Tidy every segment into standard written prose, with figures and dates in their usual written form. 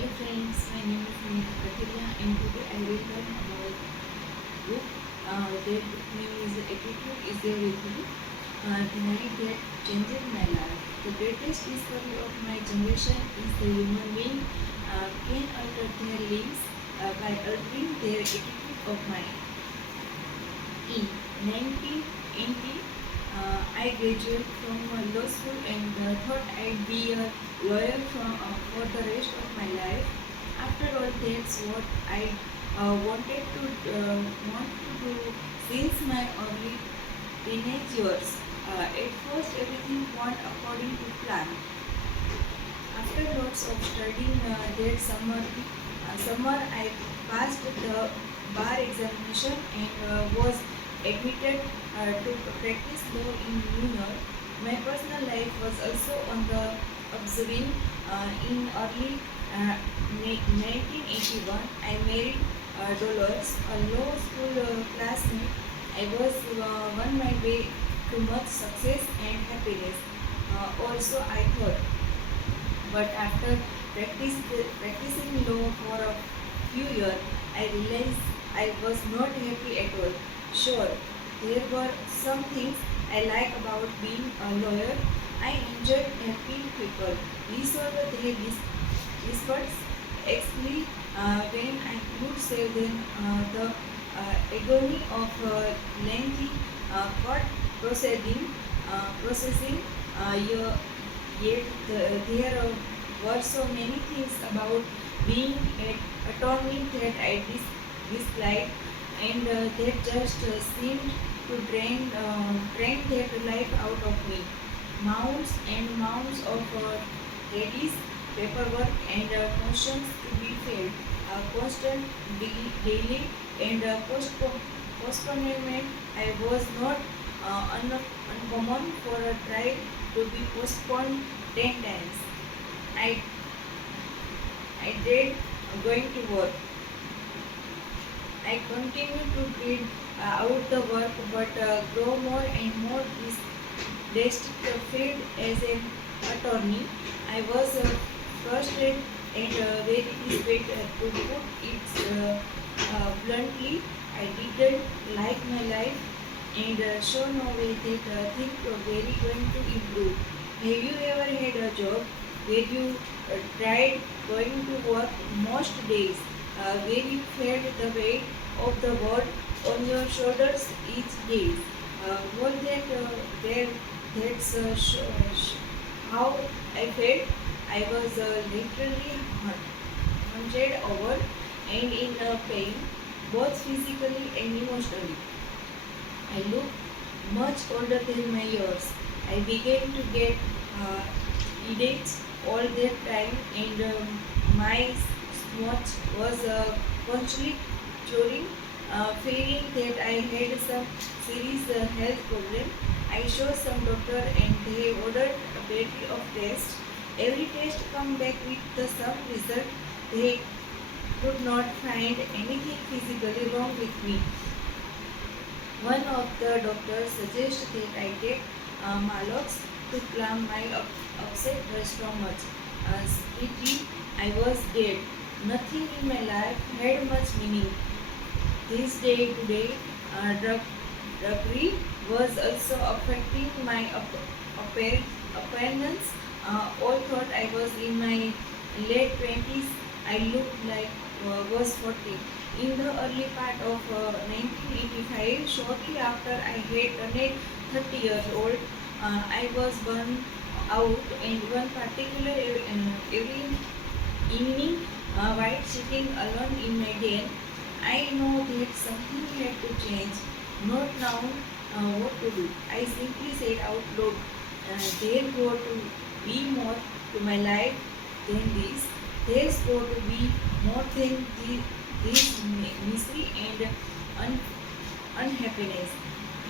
Hello friends, my name is Monikaben and today I will talk about book. That book name is Attitude is There With Me. The night that changed my life. The greatest discovery of my generation is the human being can alter their lives by altering their attitude of mind. In 1980, I graduated from law school and thought I'd be a lawyer for the rest of my life. After all, that's what I want to do since my early teenage years. At first, everything went according to plan. After lots of studying that summer I passed the bar examination and was admitted to practice law in New York. My personal life was also on the upswing. In early 1981, I married Dolores, a law school classmate. I was on my way to much success and happiness. Also, I thought, but after practicing law for a few years, I realized I was not happy at all. Sure, there were some things I like about being a lawyer. I enjoyed helping people resolve their disputes, especially when I could save them the agony of lengthy court processing. Your Yet there were so many things about being an attorney that I disliked, and that just seemed to drain that life out of me. Mounds and mounds of ladies, paperwork, and motions to be filled, constant daily and postponement. I was not uncommon for a trial to be postponed 10 times. I, I did going to work. I continued to read out the work but grow more and more dissatisfied as an attorney. I was frustrated and very desperate to put it bluntly. I didn't like my life and show no way that things were very going to improve. Have you ever had a job where you tried going to work most days, where you felt the weight of the world on your shoulders each day? Was that there? That's how I felt. I was literally hunted over and in pain, both physically and emotionally. I looked much older than my years. I began to get uh, headaches all that time, and my stomach was constantly churning, fearing that I had some serious health problem. I showed some doctor, and they ordered a battery of tests. Every test come back with the some result. They could not find anything physically wrong with me. One of the doctors suggested that I take Malox to calm my upset stomach. Speedily, I was dead. Nothing in my life had much meaning. This day to day, druggery was also affecting my appearance. All thought I was in my late 20s. I looked like was 40. In the early part of 1985, shortly after I had turned 30 years old, I was burned out, and one particular every evening, while sitting alone in my den, I know that something had to change. Not now what to do. I simply said out loud, there go to be more to my life than this. There's go to be more than this misery and un- unhappiness.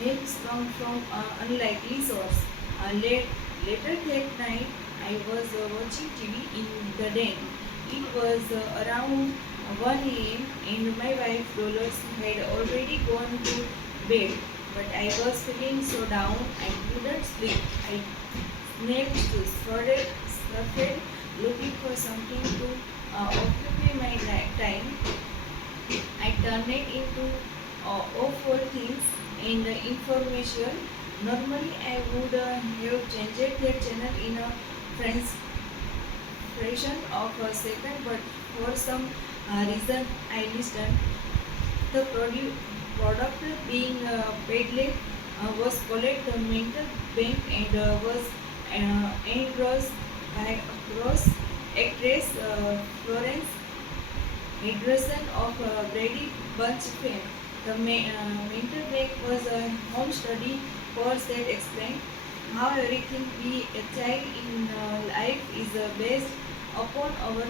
Helps come from unlikely source. Later that night, I was watching TV in the den. It was around 1 a.m. and my wife Dolores had already gone to bed. But I was feeling so down I couldn't sleep. I snapped to started looking for something to occupy my time, I turn it into awful things and information. Normally, I would have changed the channel in a fraction of a second, but for some reason, I listened. The product being paid was called the mental bank and was endorsed by across actress Florence Henderson of Brady Bunch fame. The mental bank was a home study course that explained how everything we achieve in life is based upon our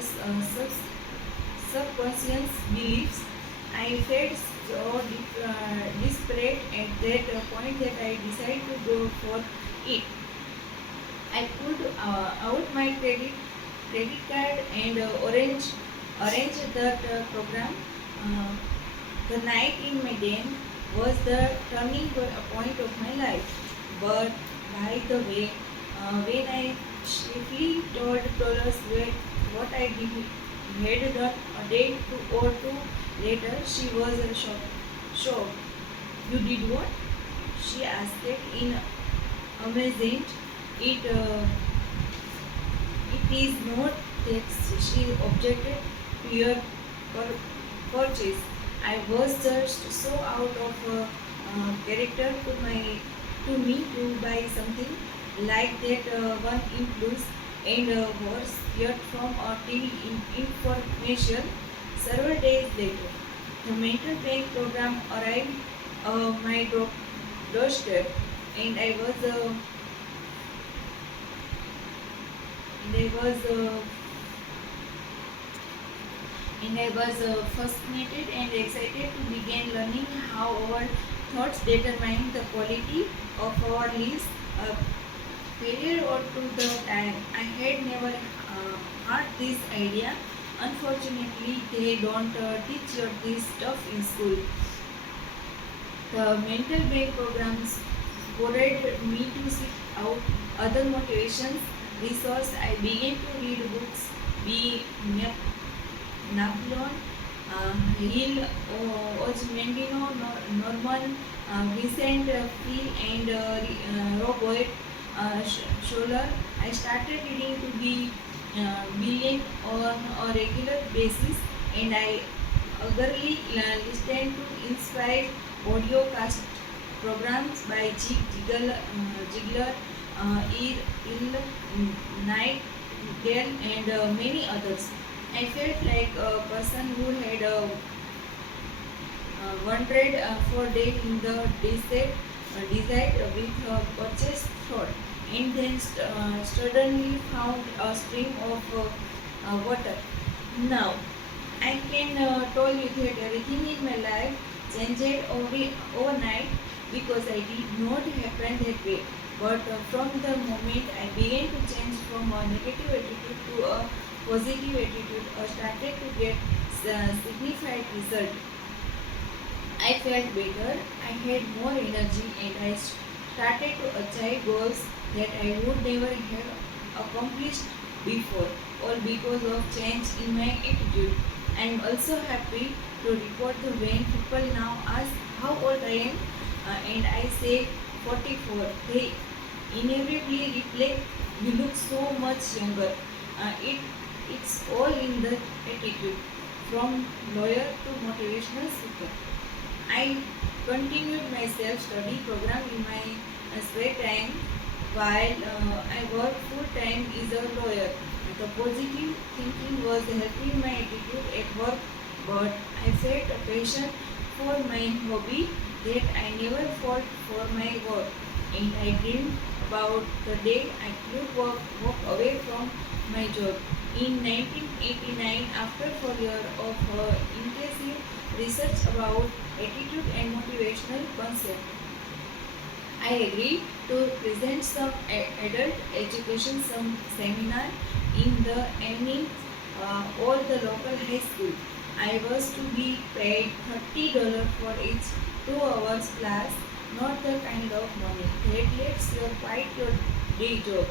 subconscious beliefs. I felt so desperate at that point that I decided to go for it. I pulled out my credit card and arranged that program. Uh, the night in my den was the turning point of my life. But by the way, when I swiftly told Dollars what I had done a day or two later, she was shocked. Shocked. You did what? She asked in amazement. It it is not that she objected to your pur- purchase. I was just so out of character to me to buy something like that one impulse and was yet from a TV information several days later. The mental bank program arrived my doorstep and I was and I was fascinated and excited to begin learning how our thoughts determine the quality of our lives. A failure or to the time. I had never had this idea. Unfortunately, they don't teach you this stuff in school. The mental break programs encouraged me to seek out other motivations, resources. I began to read books, be Napoleon Hill, Osmendino, Norman, Vincent Phil, and Robert Scholler. I started reading to be brilliant on a regular basis, and I eagerly listened to inspired audiocast programs by Ziegler, Nightingale, and many others. I felt like a person who had wandered for days in the desert with a purchased thought, and then suddenly found a stream of water. Now, I can tell you that everything in my life changed overnight because I did not happen that way. But from the moment I began to change from a negative attitude to a positive attitude, I started to get significant result. I felt better, I had more energy, and I started to achieve goals that I would never have accomplished before, all because of change in my attitude. I am also happy to report the when people now ask how old I am, and I say 44. They inevitably reflect, you look so much younger. It's all in the attitude, from lawyer to motivational speaker. I continued my self-study program in my spare time while I work full-time as a lawyer. The positive thinking was helping my attitude at work, but I felt a passion for my hobby that I never felt for my work. And I dreamed about the day I could walk away from my job. In 1989, after 4 years of intensive research about attitude and motivational concepts, I agreed to present some adult education some seminar in the evening or the local high school. I was to be paid $30 for each 2 hours class, not the kind of money that lets you quit your day job.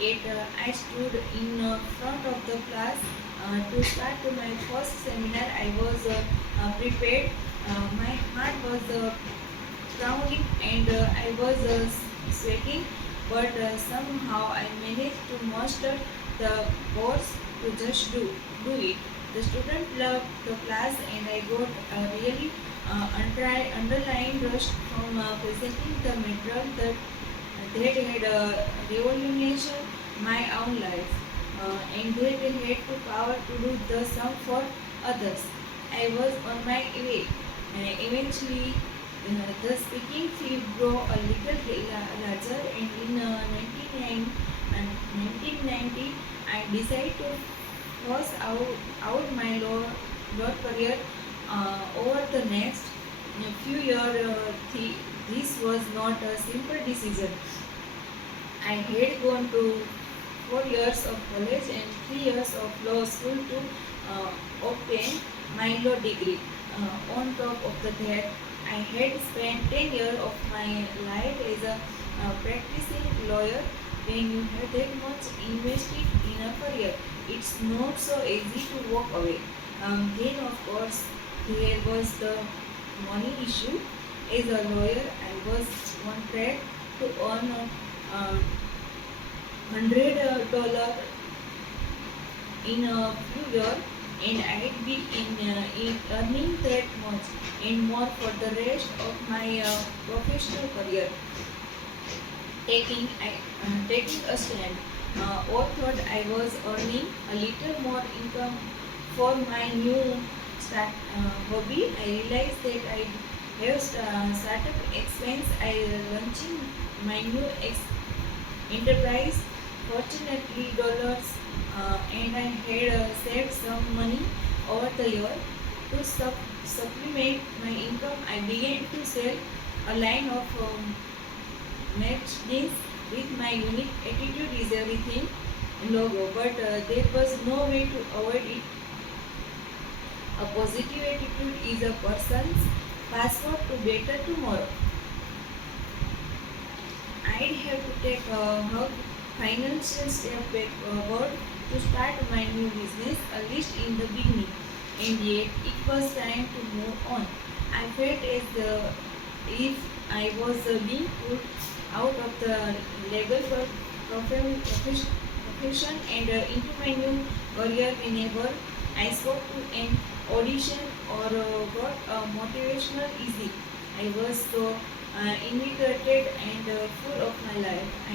Yet I stood in front of the class To start to my first seminar, I was prepared. My heart was pounding and I was sweating, but somehow I managed to master the course to just do it. The student loved the class and I got a really underlying rush from presenting the material that had revolutionized my own life and that had the power to do the same for others. I was on my way. Eventually, the speaking fee grew a little larger, and in 1990, I decided to force out my law career over the next few years. This was not a simple decision. I had gone to 4 years of college and 3 years of law school to obtain my law degree. On top of that, I had spent 10 years of my life as a practicing lawyer. When you have that much invested in a career, it's not so easy to walk away. Then, of course, there was the money issue. As a lawyer, I was on track to earn $100 in a few years, and I'd be in earning that much and more for the rest of my professional career. Taking a stand, or thought I was earning a little more income for my new hobby. I realized that I have startup expense. I launching my new enterprise. Fortunately, dollars and I had saved some money over the year to supplement my income. I began to sell a line of merchandise with my unique attitude is everything logo, but there was no way to avoid it. A positive attitude is a person's passport to better tomorrow. I'd have to take a financial step backward to start my new business, at least in the beginning. And yet, it was time to move on. I felt as if I was being put out of the legal profession and into my new career whenever I spoke to an audition or got a motivational easy. I was so invigorated and full of my life. I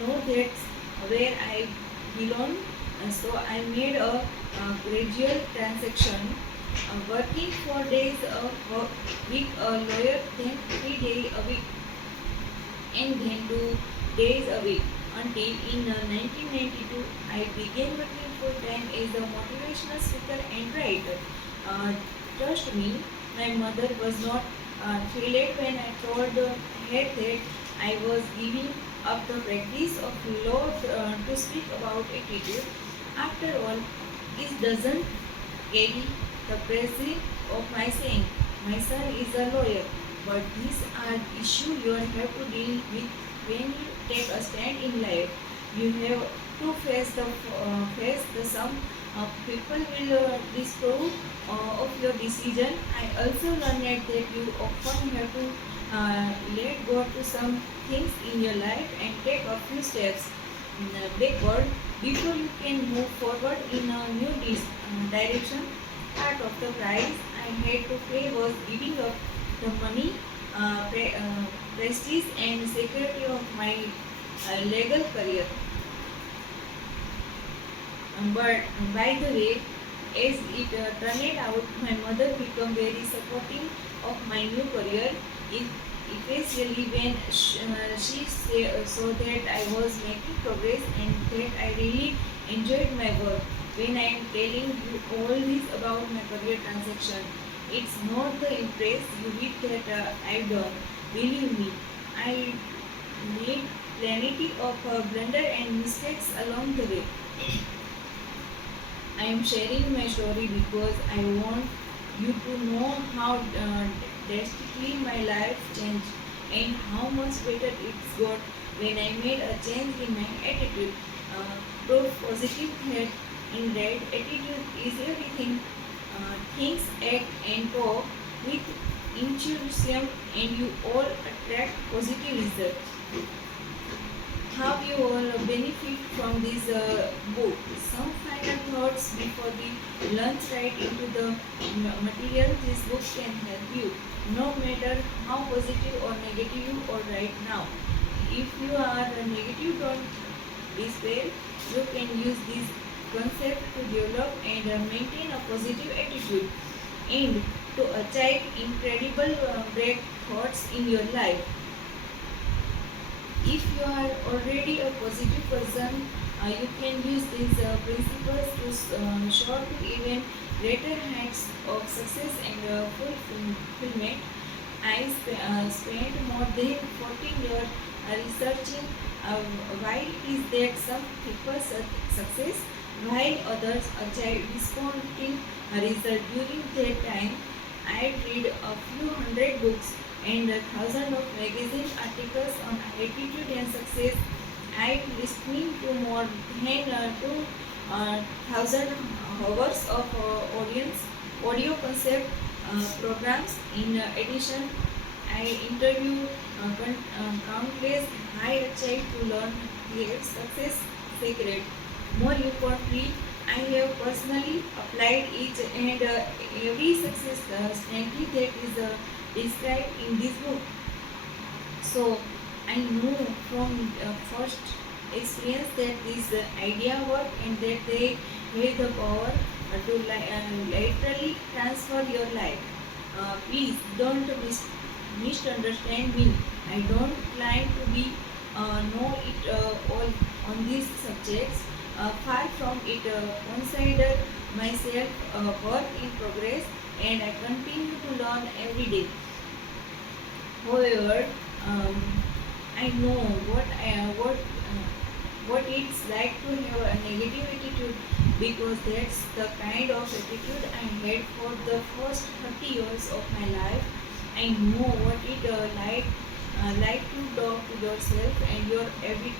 know that's where I belong. So I made a gradual transaction, working 4 days a week a lawyer, then 3 days a week, and then 2 days a week. Until in 1992, I began working full time as a motivational speaker and writer. Uh, Trust me, my mother was not thrilled when I told her that I was giving up the practice of law to speak about attitude. After all, this doesn't carry the pressure of my saying. My son is a lawyer, but these are issues you have to deal with when you take a stand in life. You have to face the some people will disapprove of your decision. I also learned that you often have to let go to some things in your life and take a few steps backward before you can move forward in a new direction. Part of the price I had to pay was giving up the money, prestige, and security of my legal career. But by the way, as it turned out, my mother became very supportive of my new career. Especially when saw that I was making progress and that I really enjoyed my work. When I am telling you all this about my career transaction, it's not the impress you with that I've done. Believe me, I made plenty of blunder and mistakes along the way. I am sharing my story because I want you to know how drastically my life changed and how much better it's got when I made a change in my attitude. Proof positive that In red, attitude is everything. Things act and talk with enthusiasm, and you all attract positive results. How you all benefit from this book. Some final thoughts before we launch right into the material this book can help you. No matter how positive or negative you are right now. If you are negative, don't despair. You can use this concept to develop and maintain a positive attitude and to achieve incredible break thoughts in your life. If you are already a positive person, you can use these principles to soar to even greater heights of success and fulfillment. I spent more than 14 years researching why it is that some people success while others achieve disappointing result. During that time, I read a few hundred books and thousands of magazine articles on attitude and success. I listening to more than thousand hours of audio concept programs. In addition, I interview countless high achieved to learn their success secret. More importantly, I have personally applied each and every success strategy that is described in this book. So I know from first experience that this idea work and that they have the power to literally transfer your life. Please don't misunderstand me. I don't claim to be know it all on these subjects. Far from it, consider myself a work in progress, and I continue to learn every day. However, um, I know what it's like to have a negative attitude because that's the kind of attitude I had for the first 30 years of my life. I know what it like to talk to yourself and your every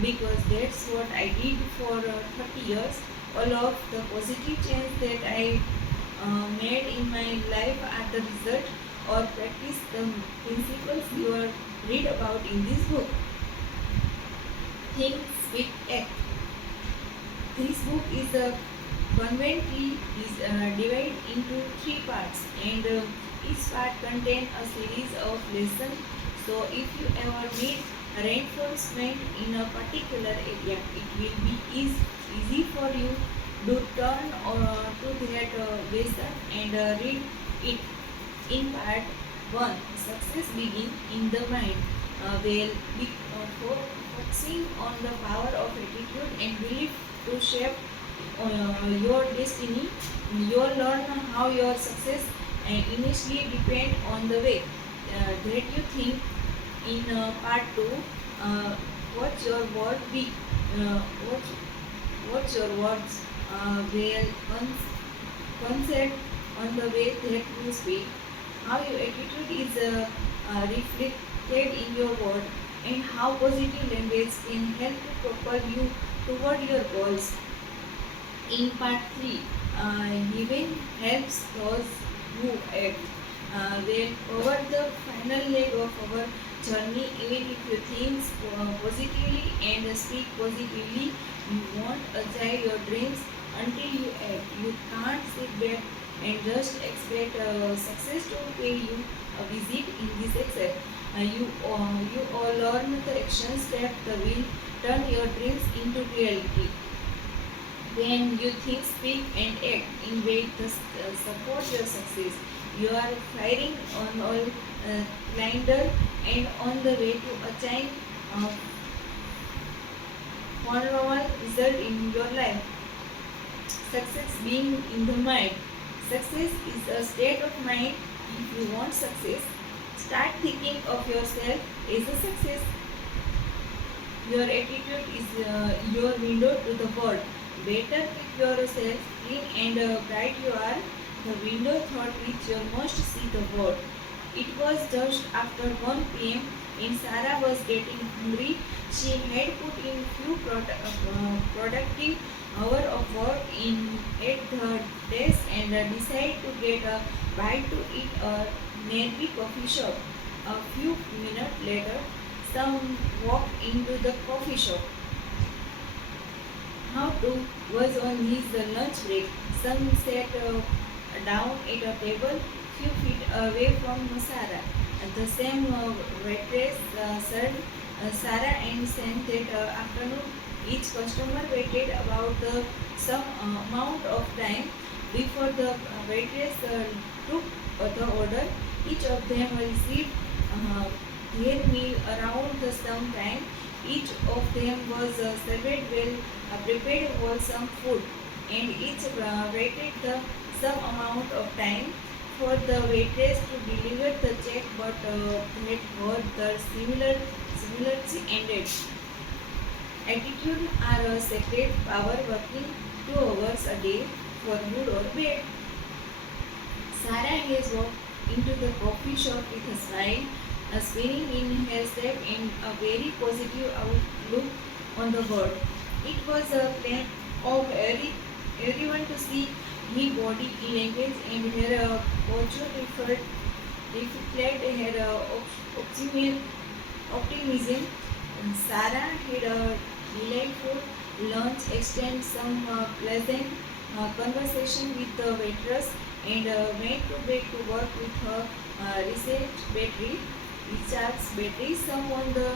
because that's what I did for 30 years. All of the positive change that I made in my life are the result or practice the principles you are read about in this book. Think, Speak, Act. This book is conveniently divided into three parts, and each part contains a series of lessons. So, if you ever need reinforcement in a particular area, it will be easy for you to turn to that lesson and read it. In part 1, success begins in the mind. Well, focusing on the power of attitude and belief to shape your destiny, you'll learn how your success initially depend on the way that you think. In part 2, what's your word be? Uh, what, what's your words? Well, concept on the way that you speak, how your attitude is reflected in your word, and how positive language can help to propel you toward your goals. In part 3, giving helps those who act. We'll cover the final leg of our journey. Even if you think positively and speak positively, you won't achieve your dreams until you act. You can't sit back and just expect success to pay you a visit in this except. You all learn the action step that will turn your dreams into reality. When you think, speak, and act in ways that support your success, you are firing on all calendar and on the way to achieve a phenomenal result in your life. Success being in the mind. Success is a state of mind. If you want success, start thinking of yourself as a success. Your attitude is your window to the world. Better keep yourself clean and bright you are, the window thought which you must see the world. It was just after 1 p.m. and Sarah was getting hungry. She had put in few productive hour of work in at the desk and decide to get a bite to eat a nearby coffee shop. A few minutes later, some walked into the coffee shop. How to was on his lunch break. Some sat down at a table few feet away from Sarah. The same waitress served Sarah and Sam that afternoon. Each customer waited about some amount of time before the waitress took the order. Each of them received uh, their meal around the same time. Each of them was served well prepared wholesome food, and each waited the some amount of time for the waitress to deliver the check, but that were the similarity ended. Attitude are a sacred power working 2 hours a day for good or bad. Sarah has walked into the coffee shop with a smile, a spinning in her step, and a very positive outlook on the world. It was a plan of everyone to see her body language and her posture reflect her optimism. And Sarah had a delightful lunch, extended some pleasant conversation with the waitress, and went to bed to work with her reset battery, recharge battery. Some on the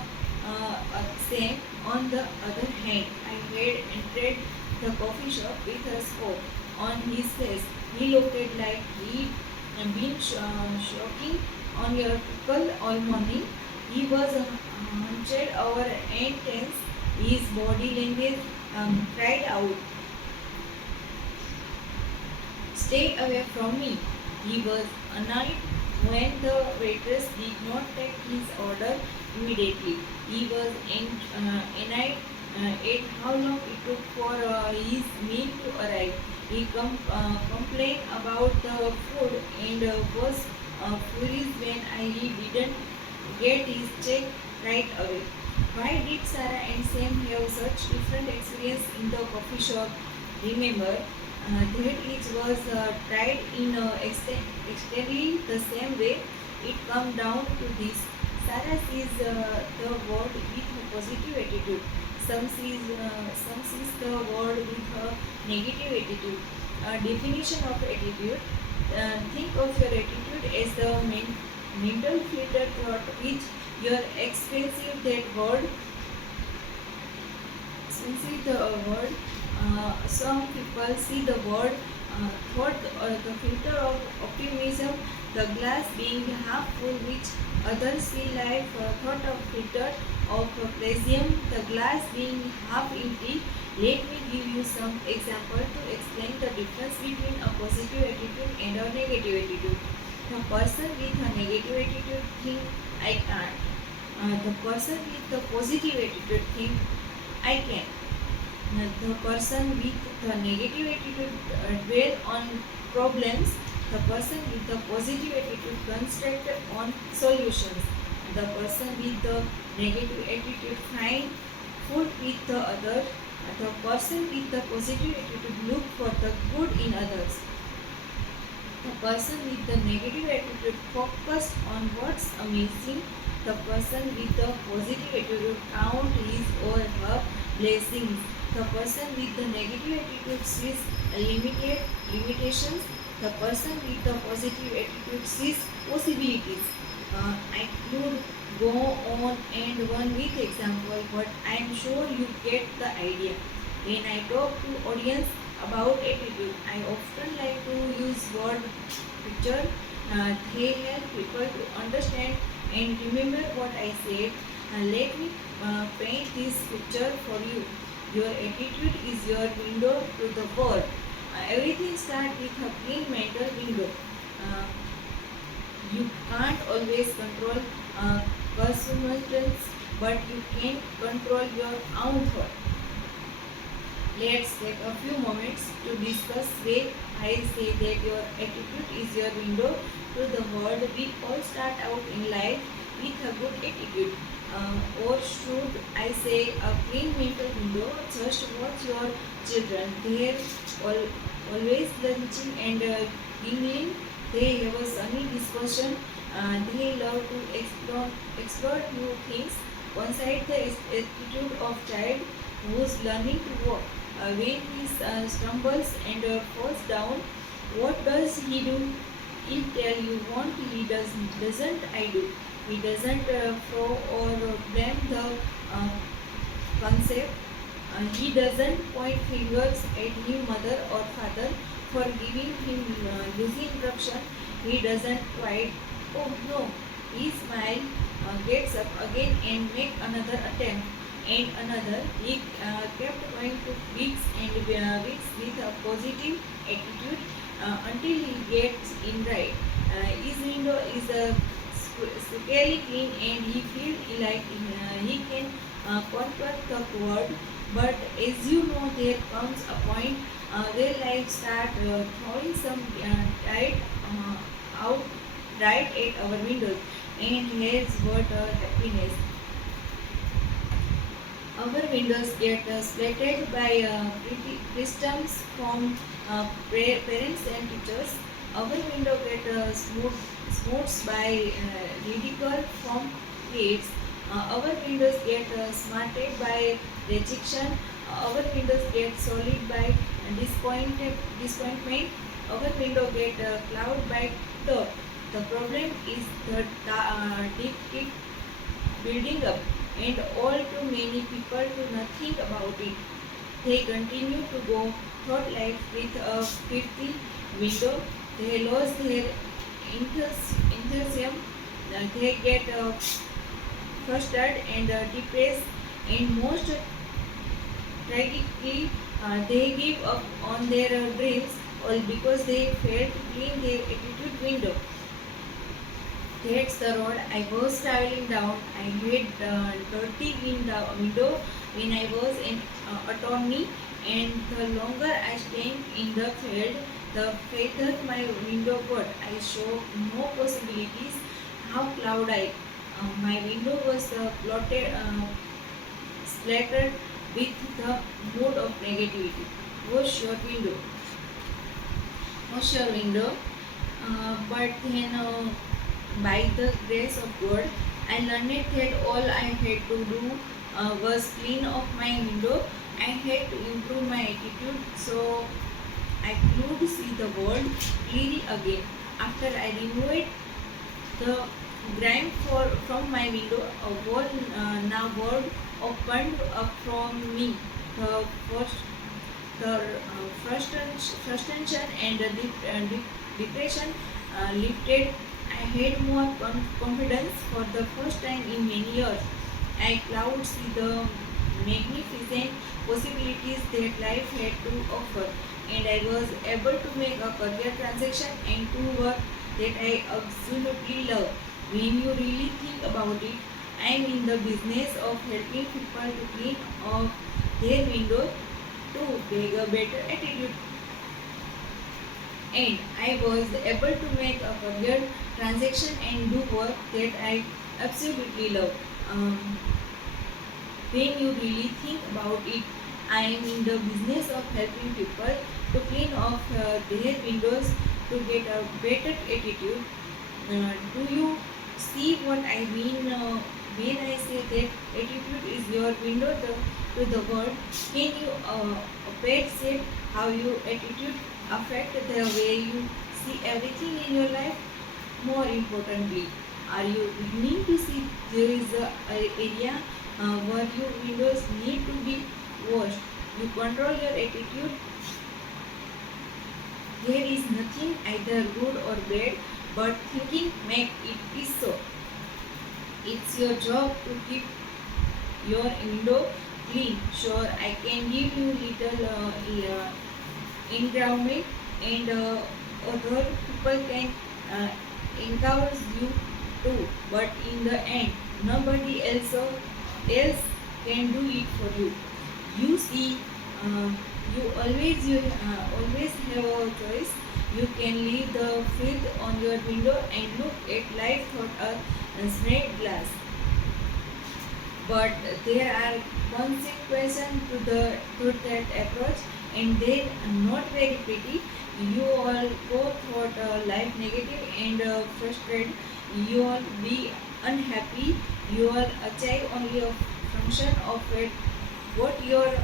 same. On the other hand, I had entered the coffee shop with a scope on his face. He looked like he'd been shocking on your people all morning. He was hunched over and tense. His body language cried out, "Stay away from me." He was annoyed when the waitress did not take his order immediately. He was annoyed at how long it took for his meal to arrive. He complained about the food and was furious when he didn't get his check right away. Why did Sarah and Sam have such different experience in the coffee shop? Remember that it was tried in exactly the same way. It come down to this. Sarah sees the world with a positive attitude. Some sees the world with a negative attitude. Definition of attitude. Think of your attitude as the mental filter through which your expensive that world see the word. Some people see the word thought the filter of optimism, the glass being half full, which others see life thought of filter of pessimism, the glass being half empty. Let me give you some example to explain the difference between a positive attitude and a negative attitude. The person with a negative attitude think I can't. The person with the positive attitude think I can. The person with the negative attitude dwell on problems. The person with the positive attitude construct on solutions. The person with the negative attitude find fault with the other. The person with the positive attitude look for the good in others. The person with the negative attitude focus on what's amazing. The person with the positive attitude count his or her blessings. The person with the negative attitude sees limited limitations. The person with the positive attitude sees possibilities. I could go on and on with example, but I am sure you get the idea. When I talk to audience about attitude, I often like to use word picture. They help people to understand and remember what I said. Let me paint this picture for you. Your attitude is your window to the world. Everything starts with a clean mental window. Uh, you can't always control circumstances, but you can control your own thought. Let's take a few moments to discuss why I say that your attitude is your window to the world. We all start out in life with a good attitude. Or should I say a clean mental window? Just watch your children. They are always lunching and giggling. They have a sunny discussion. They love to explore new things. One side the attitude of child who's learning to walk. When he stumbles and falls down, what does he do? He tell you what he doesn't I do. He doesn't throw or blame the uh, concept. He doesn't point fingers at his mother or father for giving him losing instruction. He doesn't quite. Oh no! He smile, gets up again and make another attempt and another. He kept going to weeks and weeks with a positive attitude until he gets in right. His window is squarely clean and he feels like he can conquer the world. But as you know, there comes a point where life start throwing some dirt out right at our windows. And here's what happiness. Our windows get splattered by criticisms from parents and teachers. Our window get smoothed by ridicule from kids. Our windows get smarted by rejection. Our windows get solid by disappointment. Our window get clouded by thought. The problem is the deep keep building up, and all too many people do nothing about it. They continue to go through life with a filthy window. They lose their enthusiasm. They get frustrated and depressed, and most tragically, they give up on their dreams all because they failed to clean their attitude window. That's the road I was traveling down. I had dirty window when I was in attorney, and the longer I stayed in the field, the further my window got. I saw no possibilities. How cloud I. My window was splattered with the mood of negativity. Wash your window. Wash your window. But then by the grace of God, I learned that all I had to do was clean off my window. I had to improve my attitude so I could see the world clearly again. After I removed the grime from my window, a wall now world opened up from me. The first, the frustration and the depression lifted. I had more confidence for the first time in many years. I could see the magnificent possibilities that life had to offer, and I was able to make a career transaction and to work that I absolutely love. When you really think about it, I am in the business of helping people to clean off their windows to beg a better attitude, and I was able to make a career transaction and do work that I absolutely love. Um, when you really think about it, I am in the business of helping people to clean off their windows to get a better attitude. Do you see what I mean when I say that attitude is your window to the world? Can you appreciate how your attitude affect the way you see everything in your life? More importantly, are you beginning to see there is a area where your windows need to be washed? You control your attitude. There is nothing either good or bad, but thinking make it is so. It's your job to keep your window clean. Sure, I can give you little environment, and other people can encourage you too. But in the end, nobody else can do it for you. You see, you always have a choice. You can leave the filth on your window and look at life through a smart glass. but there are consequences to that approach, and they are not very pretty. You all go through life negative and frustrated. You all be unhappy. You all achieve only a function of it, what you're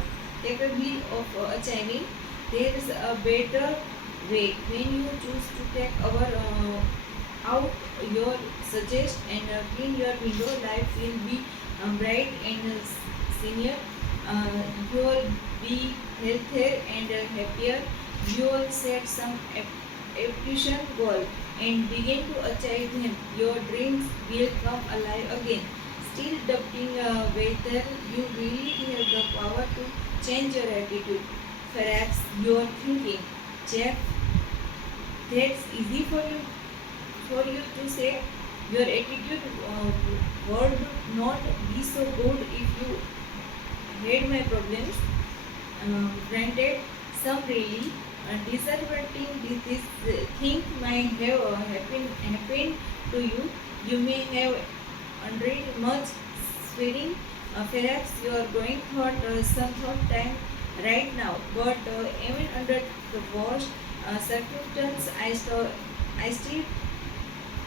capable of achieving. There is a better way. When you choose to take our out your suggest and clean your window, life will be bright and senior. You will be healthier and happier. You will set some ambition goal and begin to achieve them. Your dreams will come alive again. Still doubting whether you really have the power to change your attitude. Perhaps you are thinking, Jeff, that's easy for you to say. Your attitude would not be so good if you had my problems. Granted, some really disappointing thing might have happened to you. You may have under much swearing. Perhaps you are going through some thought time right now, but even under the worst circumstances, I still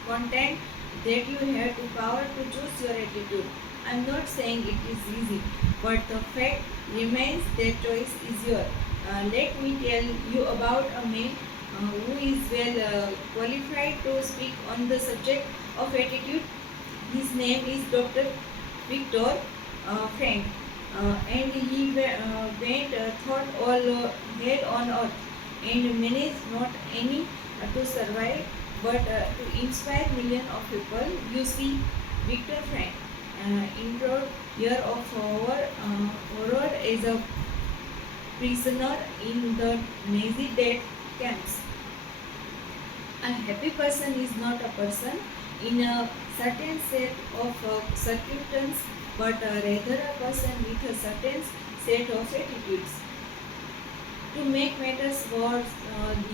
content that you have the power to choose your attitude. I'm not saying it is easy, but the fact remains that choice is yours. Let me tell you about a man who is well qualified to speak on the subject of attitude. His name is Dr. Victor Frank, and he went thought all head on earth and managed not any to survive but to inspire millions of people. You see, Victor Frank endured year of horror as a prisoner in the Nazi death camps. A happy person is not a person in a certain set of circumstances, but rather a person with a certain set of attitudes. To make matters worse,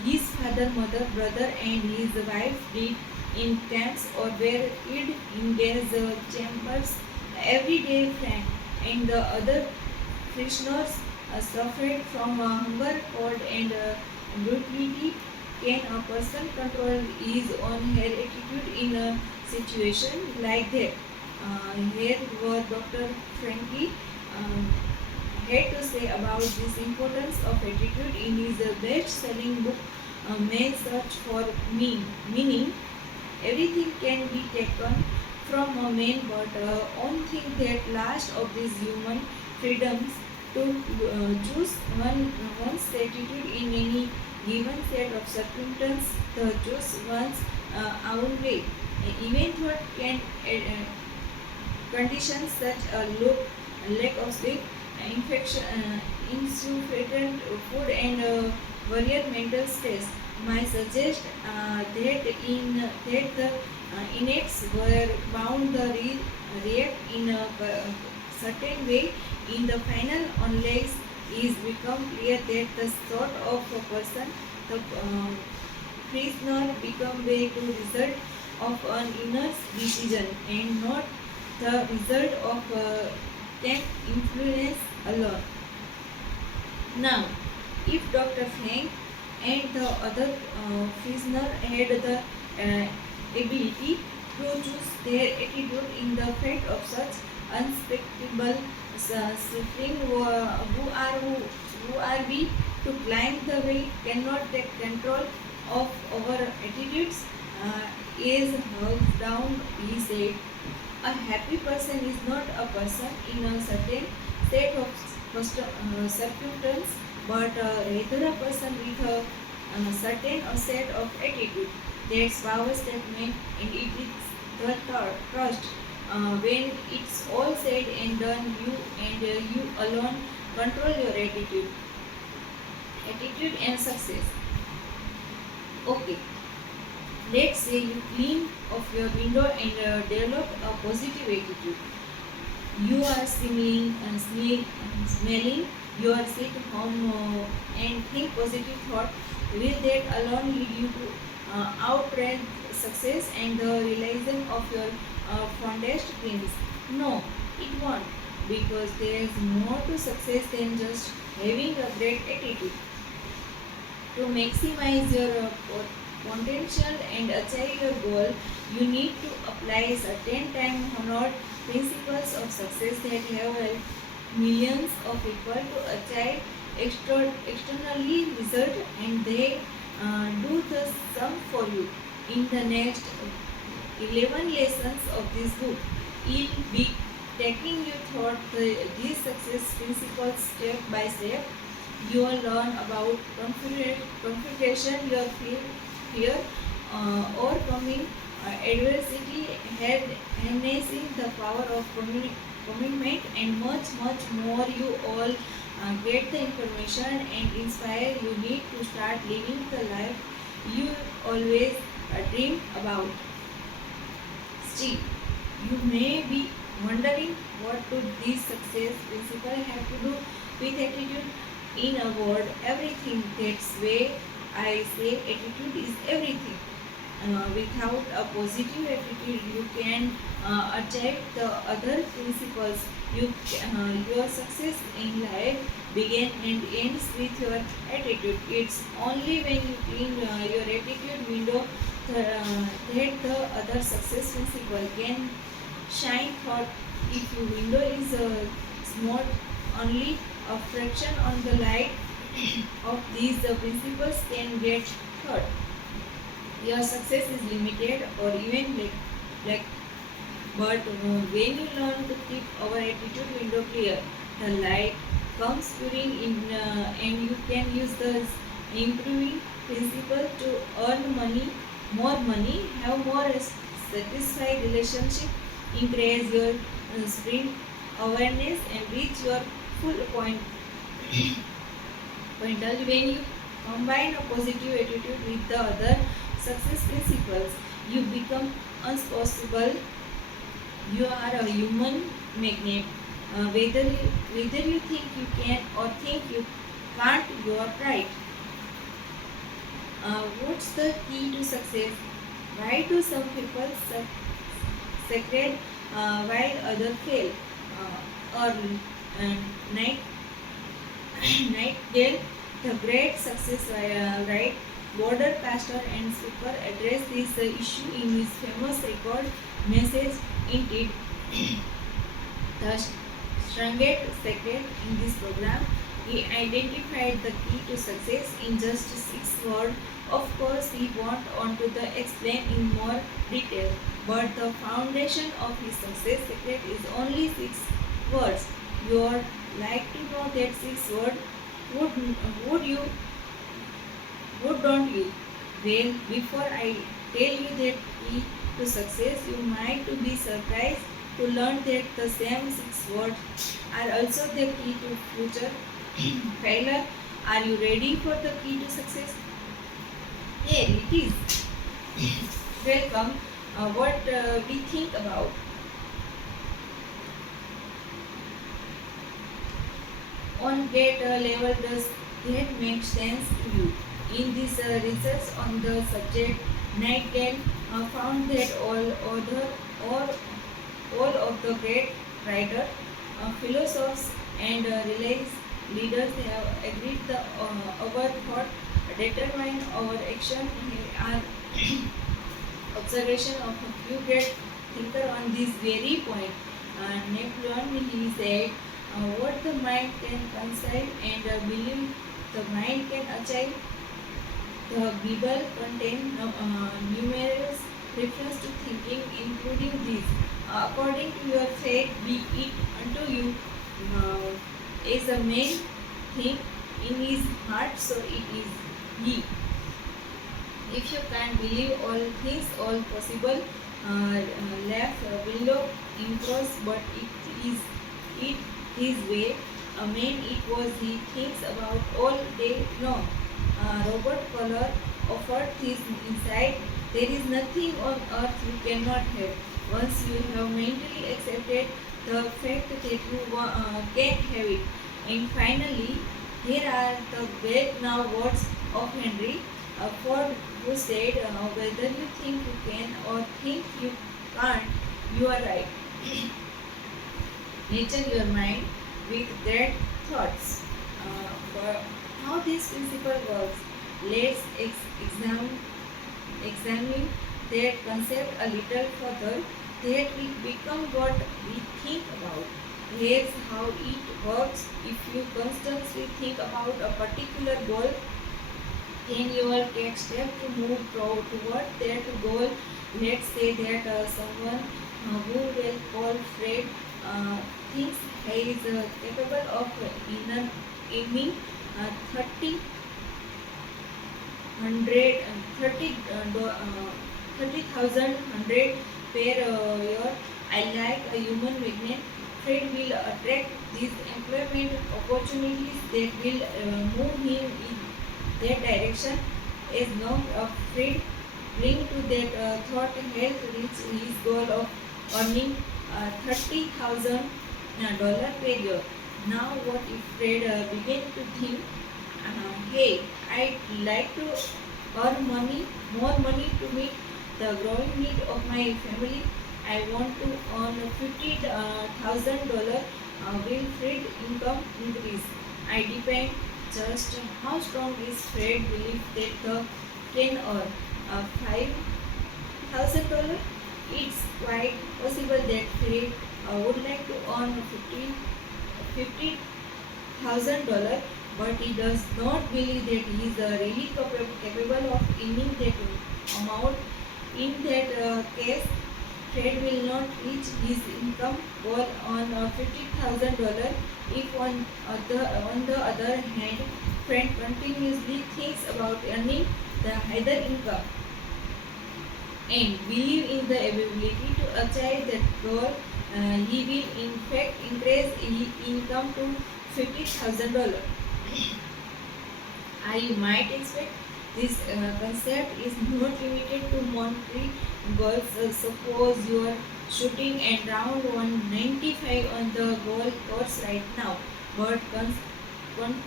his father, mother, brother, and his wife died in camps or were killed in gas chambers every day. Frank and the other prisoners suffered from hunger, cold, and brutality. Can a person control his own her attitude in a situation like that? Here was Dr. Frankie had to say about this importance of attitude in his best-selling book, Man's Search for Meaning. Everything can be taken from a man, but one thing that last of these human freedoms to choose one's attitude in any given set of circumstances, the choose one's own way. Even though can conditions such a lack of sleep, infection, insufficient food, and worried mental stress might suggest that the inmates were bound to react in a certain way in the final, unless is become clear that the sort of a person the prisoner become way to result of an inner decision and not the result of can influence alone. Now, if Dr. Frank and the other prisoner had the ability to choose their attitude in the face of such unspeakable suffering, who are we to climb the way, cannot take control of our attitudes, is held down, he said. A happy person is not a person in a certain set of circumstances, but rather a person with a certain set of attitude. That's power statement, and it is the trust. When it's all said and done, you alone control your attitude and success. Okay. Let's say you clean off your window and develop a positive attitude. You are smelling your sick home and think positive thought. Will that alone lead you to outrage success and the realization of your fondest dreams? No, it won't, because there is more to success than just having a great attitude. To maximize your potential and achieve your goal, you need to apply certain time honored principles of success that have helped millions of people to achieve externally result, and they do the sum for you. In the next 11 lessons of this book, you'll be taking you through these success principles step by step. You will learn about confrontation, your fear, overcoming adversity, harnessing the power of commitment, and much, much more. You all get the information and inspire you need to start living the life you always dream about. Still, you may be wondering, what do these success principles have to do with attitude? In a word, everything. That's why I say attitude is everything. Without a positive attitude, you can achieve the other principles. Your success in life begins and ends with your attitude. It's only when you clean your attitude window that the other success principle can shine thought. If your window is small, only a fraction on the light of these principles can get hurt. Your success is limited or even like but when you learn to keep our attitude window clear, the light comes pouring in, and you can use the improving principle to earn money, have more satisfied relationship, increase your sprint awareness, and reach your full potential. When you combine a positive attitude with the other success principles, you become unstoppable. You are a human magnet. Whether you think you can or think you can't, you are right. What's the key to success? Why do some people succeed while others fail? Or night Nightingale, the great success right border pastor and speaker, addressed this issue in his famous record message. Indeed, the strongest secret in this program, he identified the key to success in just 6 words. Of course, he went on to the explain in more detail, but the foundation of his success secret is only 6 words. You would like to know that 6 words? Would would you? Would don't you? Well, before I tell you that key to success, you might be surprised to learn that the same 6 words are also the key to future failure. Are you ready for the key to success? Here it is. Welcome. What we think about. On that level, does that make sense to you? In this research on the subject, Nightingale found that or all of the great writers, philosophers, and religious leaders have agreed the our thought determine our action. Here are observation of a few great thinkers on this very point. Napoleon, he said, what the mind can conceive and believe the mind can achieve. The Bible contains numerous references to thinking, including this. According to your faith, be it unto you as a man think in his heart, so it is he. If you can believe all things, all possible, left window improves, but it is it his way. A man it was he thinks about all day long. Robert Collar offered his insight. There is nothing on earth you cannot have. Once you have mentally accepted the fact that you can have it. And finally, here are the well now words of Henry Ford, who said, whether you think you can or think you can't, you are right. nurture your mind with great thoughts. For how this principle works, let's examine that concept a little further, that we become what we think about. Here's how it works. If you constantly think about a particular goal, then you will take steps to move toward that goal. Let's say that someone who will call Fred thinks he is capable of aiming 30 hundred 30,000 hundred per year. I like a human magnet. Fred will attract these employment opportunities that will move him in that direction. As long as Fred bring to that thought help reach his goal of earning $30,000 per year. Now what if Fred began to think, hey, I'd like to earn more money to meet the growing need of my family. I want to earn $50,000. Will Fred income increase? I depend just how strong is Fred belief that the can earn $5,000. It's quite possible that Fred would like to earn $50,000, but he does not believe that he is really capable of earning that amount. In that case, Fred will not reach his income goal on $50,000. If on the other hand, Fred continuously thinks about earning the higher income and believe in the ability to achieve that goal, he will in fact increase his income to $50,000. I might expect this concept is not limited to monetary goals. Suppose you are shooting at round 195 on the goal course right now, but con-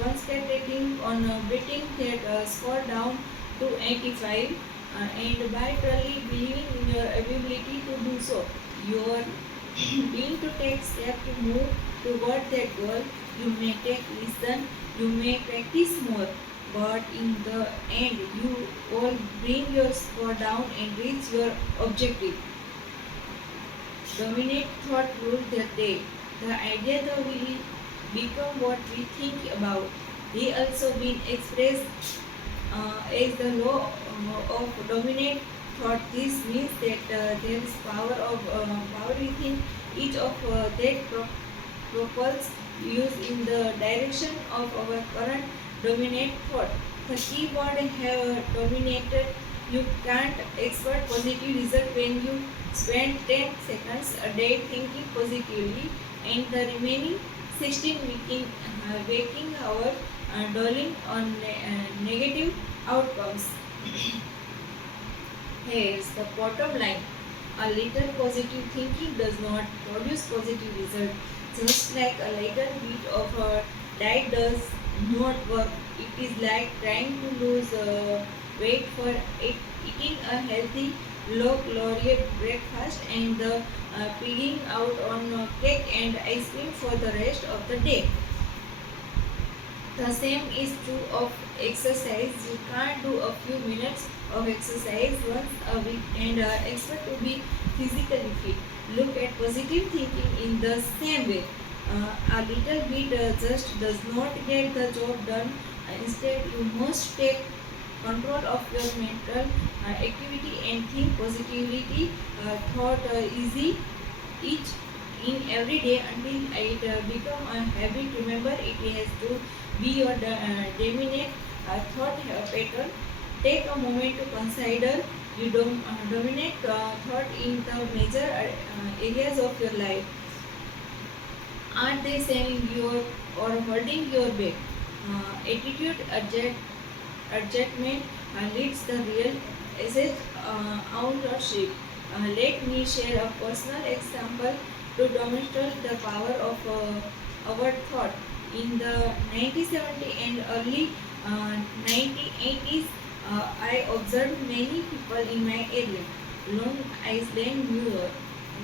concentrating on beating that score down to 85, and by truly believing in your ability to do so, you are being to take steps to move toward that goal. You may take listen, you may practice more, but in the end, you all bring your score down and reach your objective. Dominate thought rule the day. The idea that we become what we think about. They also been expressed as the law of dominant thought. This means that there is power within each of that propels use in the direction of our current dominant thought. The keyboard have dominated. You can't expect positive result when you spend 10 seconds a day thinking positively and the remaining 16 waking hours dwelling on negative outcomes. Here's the bottom line. A little positive thinking does not produce positive result. Just like a little bit of a diet does not work. It is like trying to lose weight for eating a healthy, low-calorie breakfast and pigging out on cake and ice cream for the rest of the day. The same is true of exercise. You can't do a few minutes of exercise once a week and expect to be physically fit. Look at positive thinking in the same way. A little bit just does not get the job done. Instead, you must take control of your mental activity and think positivity. Thought easy each in every day until it become a habit. Remember, it has to be your dominant thought pattern. Take a moment to consider you dominate thought in the major areas of your life. Are they selling your or holding your back? Attitude adjustment leads the real asset ownership. Let me share a personal example to demonstrate the power of our thought. In the 1970s and early 1980s, I observed many people in my area, Long Island, New York,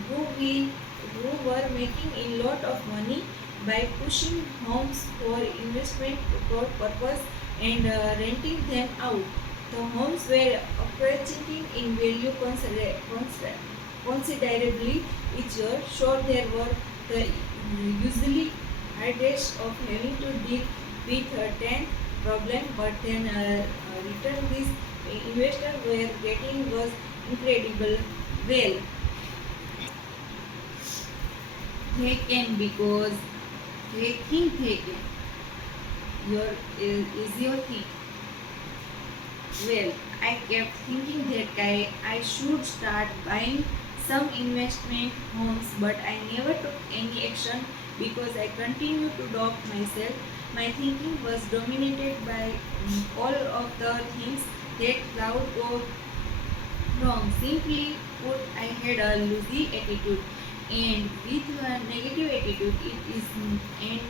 who we who were making a lot of money by pushing homes for investment purpose and renting them out. The homes were appreciating in value considerably each year. Sure, there were the usually headaches of having to deal with a tenant problem, but then return these investors were getting was incredible. Well, they can because they think they can. Is your thing. Well, I kept thinking that I should start buying some investment homes, but I never took any action because I continued to doubt myself. My thinking was dominated by all of the things that cloud go wrong. Simply put, I had a loosey attitude, and with a negative attitude, it is and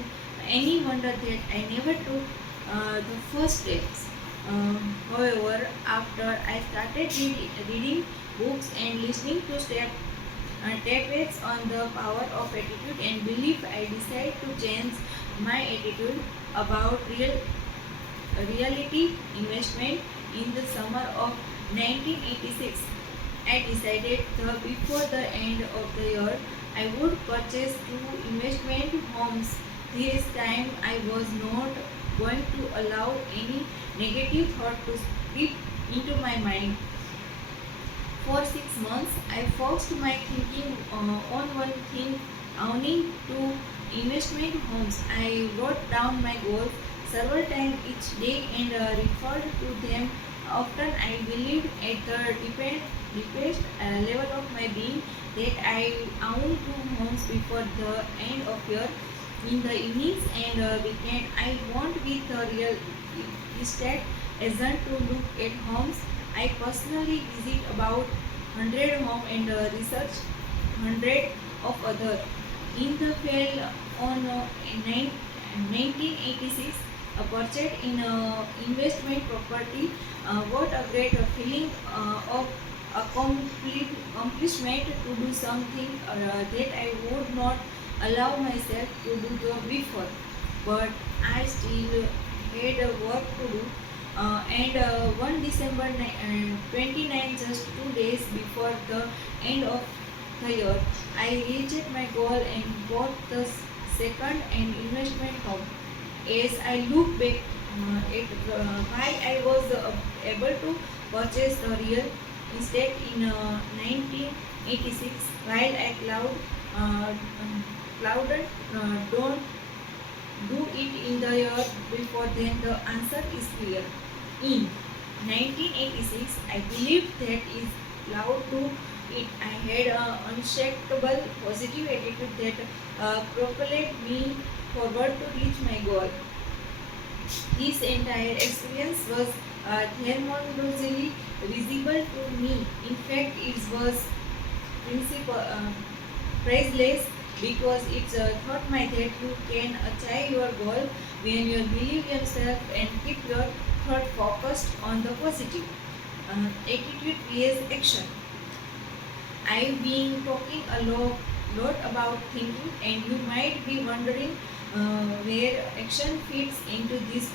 any wonder that I never took the first steps. However, after I started reading books and listening to TEDx on the power of attitude and belief, I decided to change my attitude about reality investment in the summer of 1986. I decided that before the end of the year, I would purchase two investment homes. This time, I was not going to allow any negative thought to creep into my mind. For 6 months, I focused my thinking on one thing, owning two investment homes. I wrote down my goals several times each day and referred to them often. I believed at the deepest level of my being that I own two homes before the end of year. In the evenings and weekend, I want with a real estate agent to look at homes. I personally visit about 100 home and research 100 of other. In the fall on 1986, a purchase in investment property. What a great feeling of accomplishment to do something that I would not allow myself to do before. But I still had work to do. And one December 29, just 2 days before the end of the year, I reached my goal and bought the second and investment home. As I look back at why I was able to purchase the real estate in 1986, while I clouded don't do it in the year before, then the answer is clear. In 1986, I believed that is loud to it. I had an unshakable positive attitude that propelled me forward to reach my goal. This entire experience was thermologically visible to me. In fact, it was principle, priceless because it's taught me that you can achieve your goal when you believe yourself and keep your thought focused on the positive. Attitude vs action. I've been talking a lot about thinking, and you might be wondering where action fits into this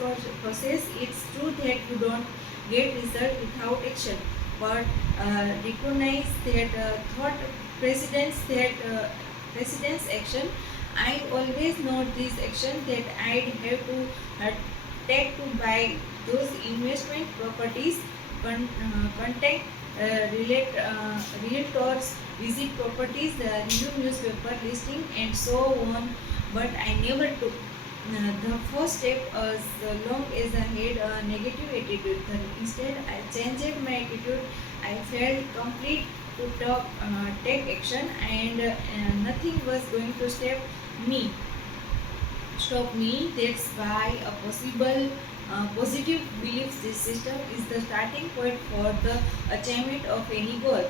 process. It's true that you don't get result without action, but recognize that thought precedence action. I always note this action that I'd have to take to buy those investment properties, contact realtors, visit properties, review newspaper listing, and so on. But I never took the first step as long as I had a negative attitude. Then instead, I changed my attitude. I felt complete to take action, and nothing was going to me stop me. That's why a possible positive belief system is the starting point for the achievement of any goal.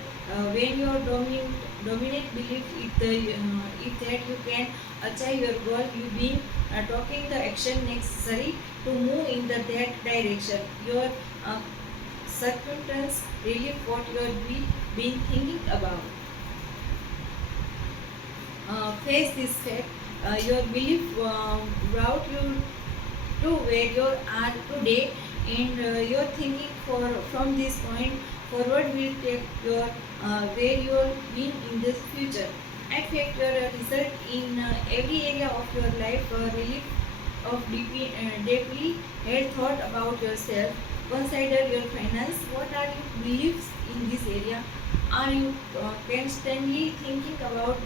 When your dominant belief if that you can achieve your goal, you being taking the action necessary to move in that direction. Your circumstance really what you are been thinking about. face this fact. Your belief brought you to where you are today, and your thinking from this point forward will take your where you will be in the future. Affect your result in every area of your life. Relief of deeply had thought about yourself. Consider your finance. What are your beliefs in this area? Are you constantly thinking about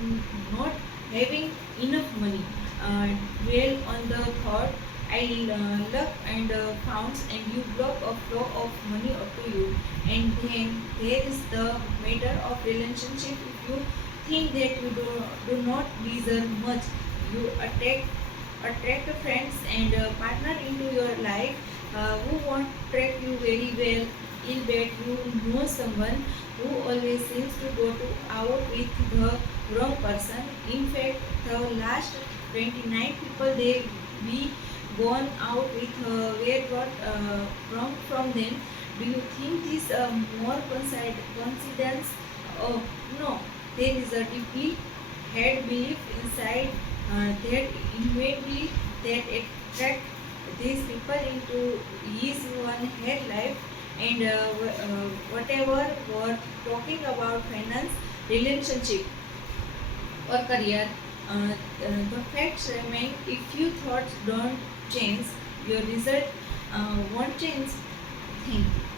not having enough money? Dwell on the thought I luck and pounds, and you block a flow of money up to you. And then there is the matter of relationship. If you think that you do not deserve much, you attract friends and partner into your life who won't treat you very well. In bed, you know someone who always seems to go to out with the wrong person. In fact, the last 29 people they be gone out with were got wrong from them. Do you think this more coincidence? Oh no, there is a deeply held belief inside that inevitably that attract these people into his one head life, and whatever we're talking about finance, relationship or career, the facts remain. If your thoughts don't change, your result won't change. Thank you.